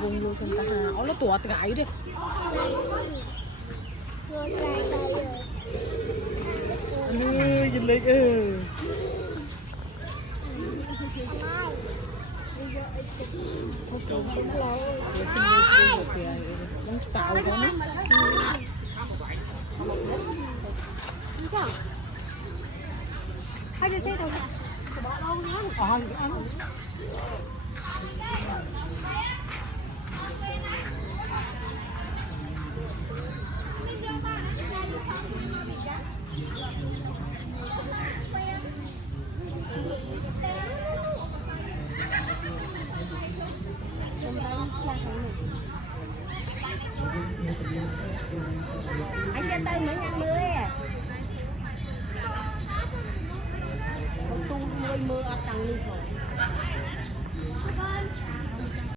vùng luôn xong ta hà nó tuột gãy đi ơi nhìn lấy tạo con hai đứa xe đâu anh ra tay mới nhăn lưới à. Không mưa ở tầng đi rồi.